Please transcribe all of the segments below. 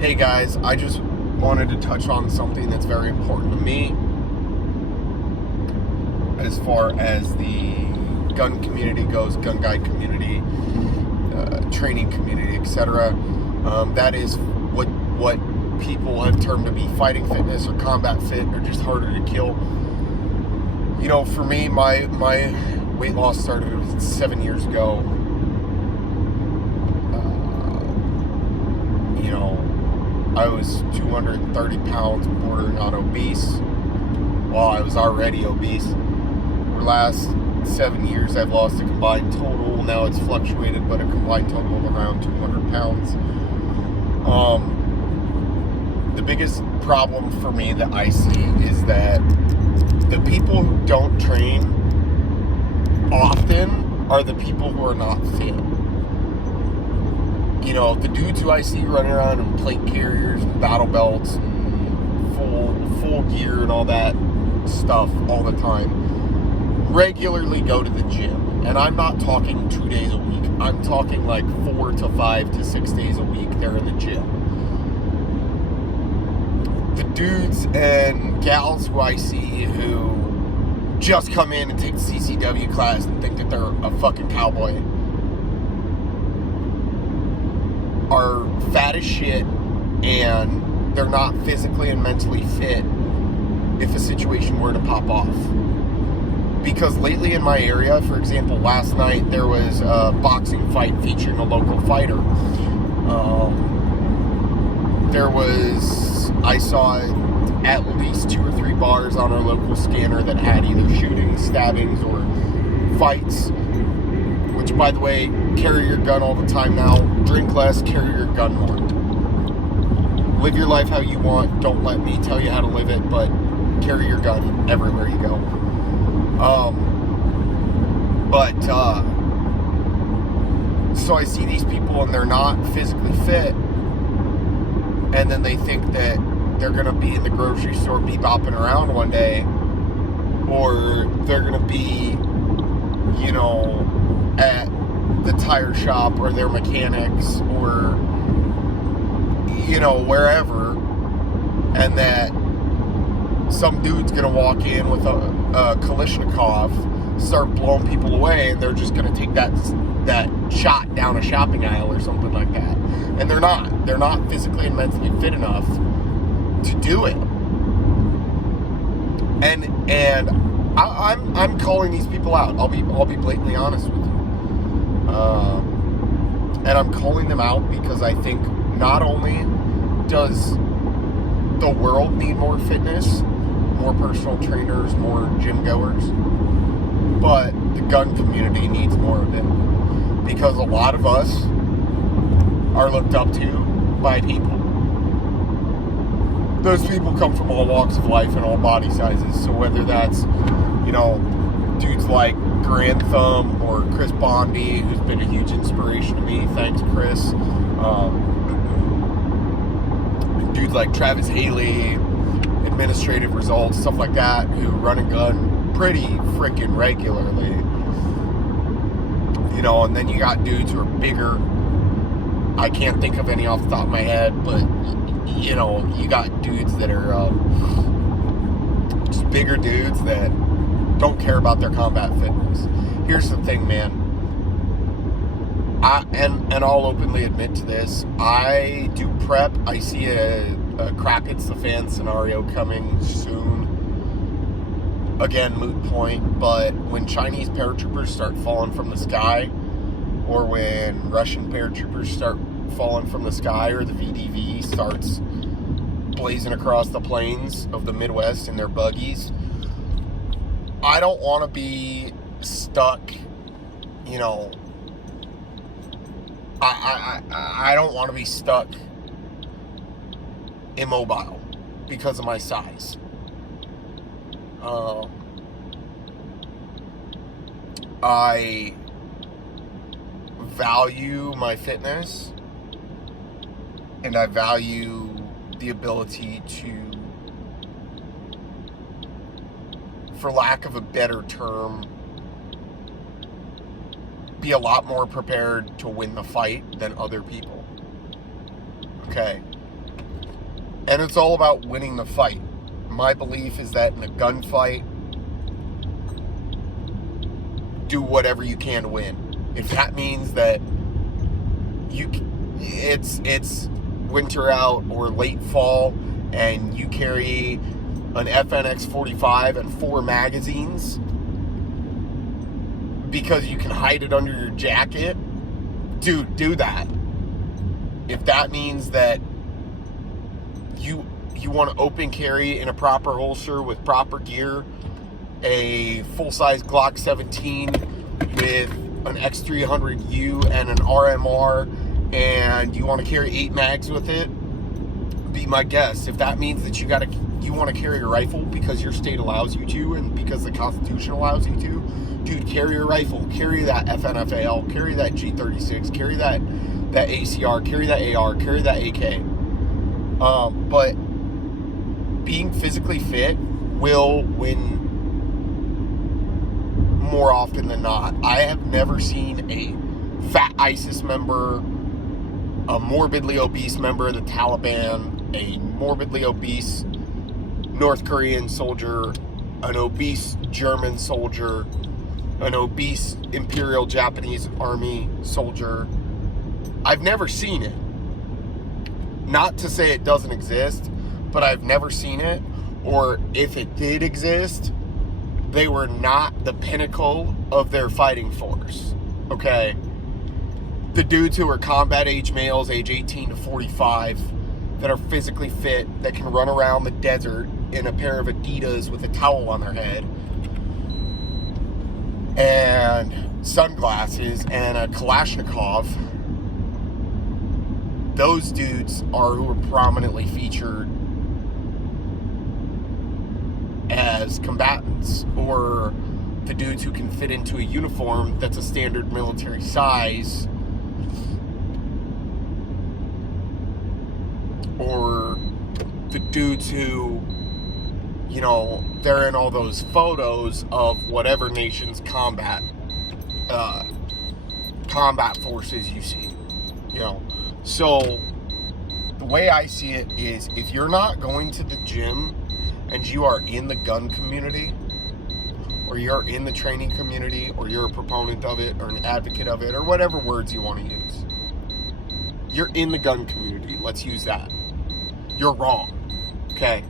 Hey guys, I just wanted to touch on something that's very important to me as far as the gun community goes, gun guide community, training community, etc. That is what people have termed to be fighting fitness or combat fit or just harder to kill. You know, for me, my weight loss started 7 years ago. I was 230 pounds, bordering on obese. Well, I was already obese. For the last 7 years, I've lost a combined total. Now it's fluctuated, but a combined total of around 200 pounds. The biggest problem for me that I see is that the people who don't train often are the people who are not fit. You know, the dudes who I see running around in plate carriers and battle belts and full gear and all that stuff all the time regularly go to the gym. And I'm not talking 2 days a week. I'm talking like 4 to 5 to 6 days a week they're in the gym. The dudes and gals who I see who just come in and take the CCW class and think that they're a fucking cowboy are fat as shit, and they're not physically and mentally fit if a situation were to pop off. Because lately in my area, for example, last night there was a boxing fight featuring a local fighter. I saw at least 2 or 3 bars on our local scanner that had either shootings, stabbings, or fights. Which, by the way, carry your gun all the time now. Drink less, carry your gun more. Live your life how you want. Don't let me tell you how to live it, but carry your gun everywhere you go. So I see these people and they're not physically fit, and then they think that they're going to be in the grocery store bebopping around one day, or they're going to be, you know, at the tire shop or their mechanics or, you know, wherever, and that some dude's gonna walk in with a Kalashnikov, start blowing people away, and they're just gonna take that shot down a shopping aisle or something like that. And they're not physically and mentally fit enough to do it. And I'm calling these people out. I'll be blatantly honest with you. And I'm calling them out because I think not only does the world need more fitness, more personal trainers, more gym goers, but the gun community needs more of it. Because a lot of us are looked up to by people. Those people come from all walks of life and all body sizes. So whether that's, you know, dudes like Grantham or Chris Bondi, who's been a huge inspiration to me. Thanks, Chris. Dudes like Travis Haley, Administrative Results, stuff like that, who run a gun pretty freaking regularly. You know, and then you got dudes who are bigger. I can't think of any off the top of my head, but, you know, you got dudes that are just bigger dudes that don't care about their combat fitness. Here's the thing, man. And I'll openly admit to this. I do prep. I see a crap hits the fan scenario coming soon. Again, moot point. But when Chinese paratroopers start falling from the sky, or when Russian paratroopers start falling from the sky, or the VDV starts blazing across the plains of the Midwest in their buggies, I don't want to be stuck, you know, I don't want to be stuck immobile because of my size. I value my fitness, and I value the ability to, for lack of a better term, be a lot more prepared to win the fight than other people. Okay. And it's all about winning the fight. My belief is that in a gunfight, do whatever you can to win. If that means that it's winter out or late fall and you carry an FNX 45 and 4 magazines because you can hide it under your jacket, dude, do that. If that means that you want to open carry in a proper holster with proper gear, a full-size Glock 17 with an X300U and an RMR, and you want to carry 8 mags with it, be my guest. If that means that you want to carry a rifle because your state allows you to and because the Constitution allows you to, dude, carry a rifle, carry that FNFAL, carry that G36, carry that ACR, carry that AR, carry that AK. But being physically fit will win more often than not. I have never seen a fat ISIS member, a morbidly obese member of the Taliban, a morbidly obese North Korean soldier, an obese German soldier, an obese Imperial Japanese Army soldier. I've never seen it. Not to say it doesn't exist, but I've never seen it. Or if it did exist, they were not the pinnacle of their fighting force. Okay? The dudes who are combat age males, age 18 to 45, that are physically fit, that can run around the desert in a pair of Adidas with a towel on their head, and sunglasses, and a Kalashnikov, those dudes are who are prominently featured as combatants, or the dudes who can fit into a uniform that's a standard military size, or the dudes who, you know, they're in all those photos of whatever nation's combat forces you see, you know. So the way I see it is, if you're not going to the gym and you are in the gun community, or you're in the training community, or you're a proponent of it, or an advocate of it, or whatever words you want to use, you're in the gun community, let's use that, you're wrong, okay?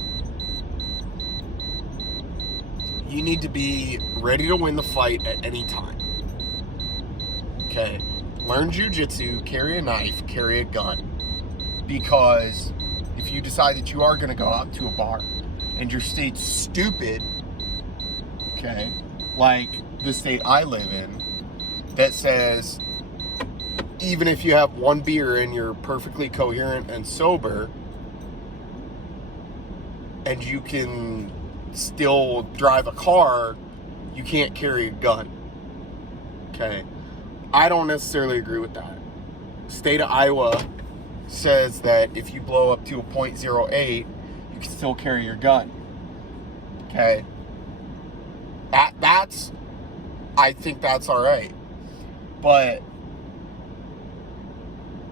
You need to be ready to win the fight at any time, okay? Learn jujitsu, carry a knife, carry a gun. Because if you decide that you are going to go out to a bar and your state's stupid, okay, like the state I live in, that says even if you have one beer and you're perfectly coherent and sober, and you can still drive a car, you can't carry a gun, okay? I don't necessarily agree with that. State of Iowa says that if you blow up to a .08, you can still carry your gun. Okay? I think that's all right. But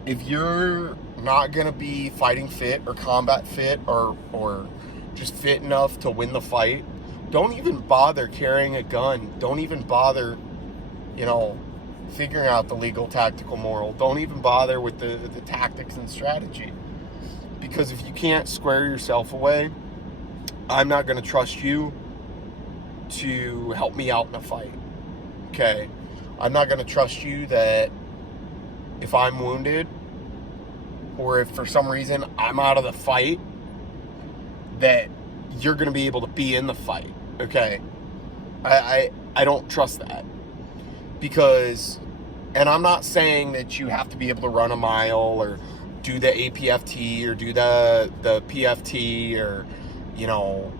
if you're not going to be fighting fit or combat fit or just fit enough to win the fight, don't even bother carrying a gun. Don't even bother, you know, figuring out the legal, tactical, moral. Don't even bother with the tactics and strategy. Because if you can't square yourself away, I'm not going to trust you to help me out in a fight. Okay? I'm not going to trust you that if I'm wounded, or if for some reason I'm out of the fight, that you're going to be able to be in the fight. Okay? I don't trust that. Because, and I'm not saying that you have to be able to run a mile or do the APFT or do the PFT or, you know,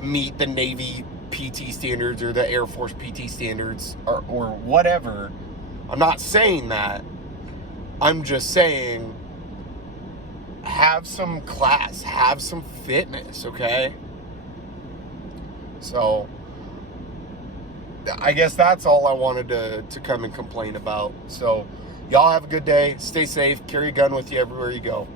meet the Navy PT standards or the Air Force PT standards or whatever. I'm not saying that. I'm just saying have some class, have some fitness, okay? So I guess that's all I wanted to come and complain about. So y'all have a good day. Stay safe. Carry a gun with you everywhere you go.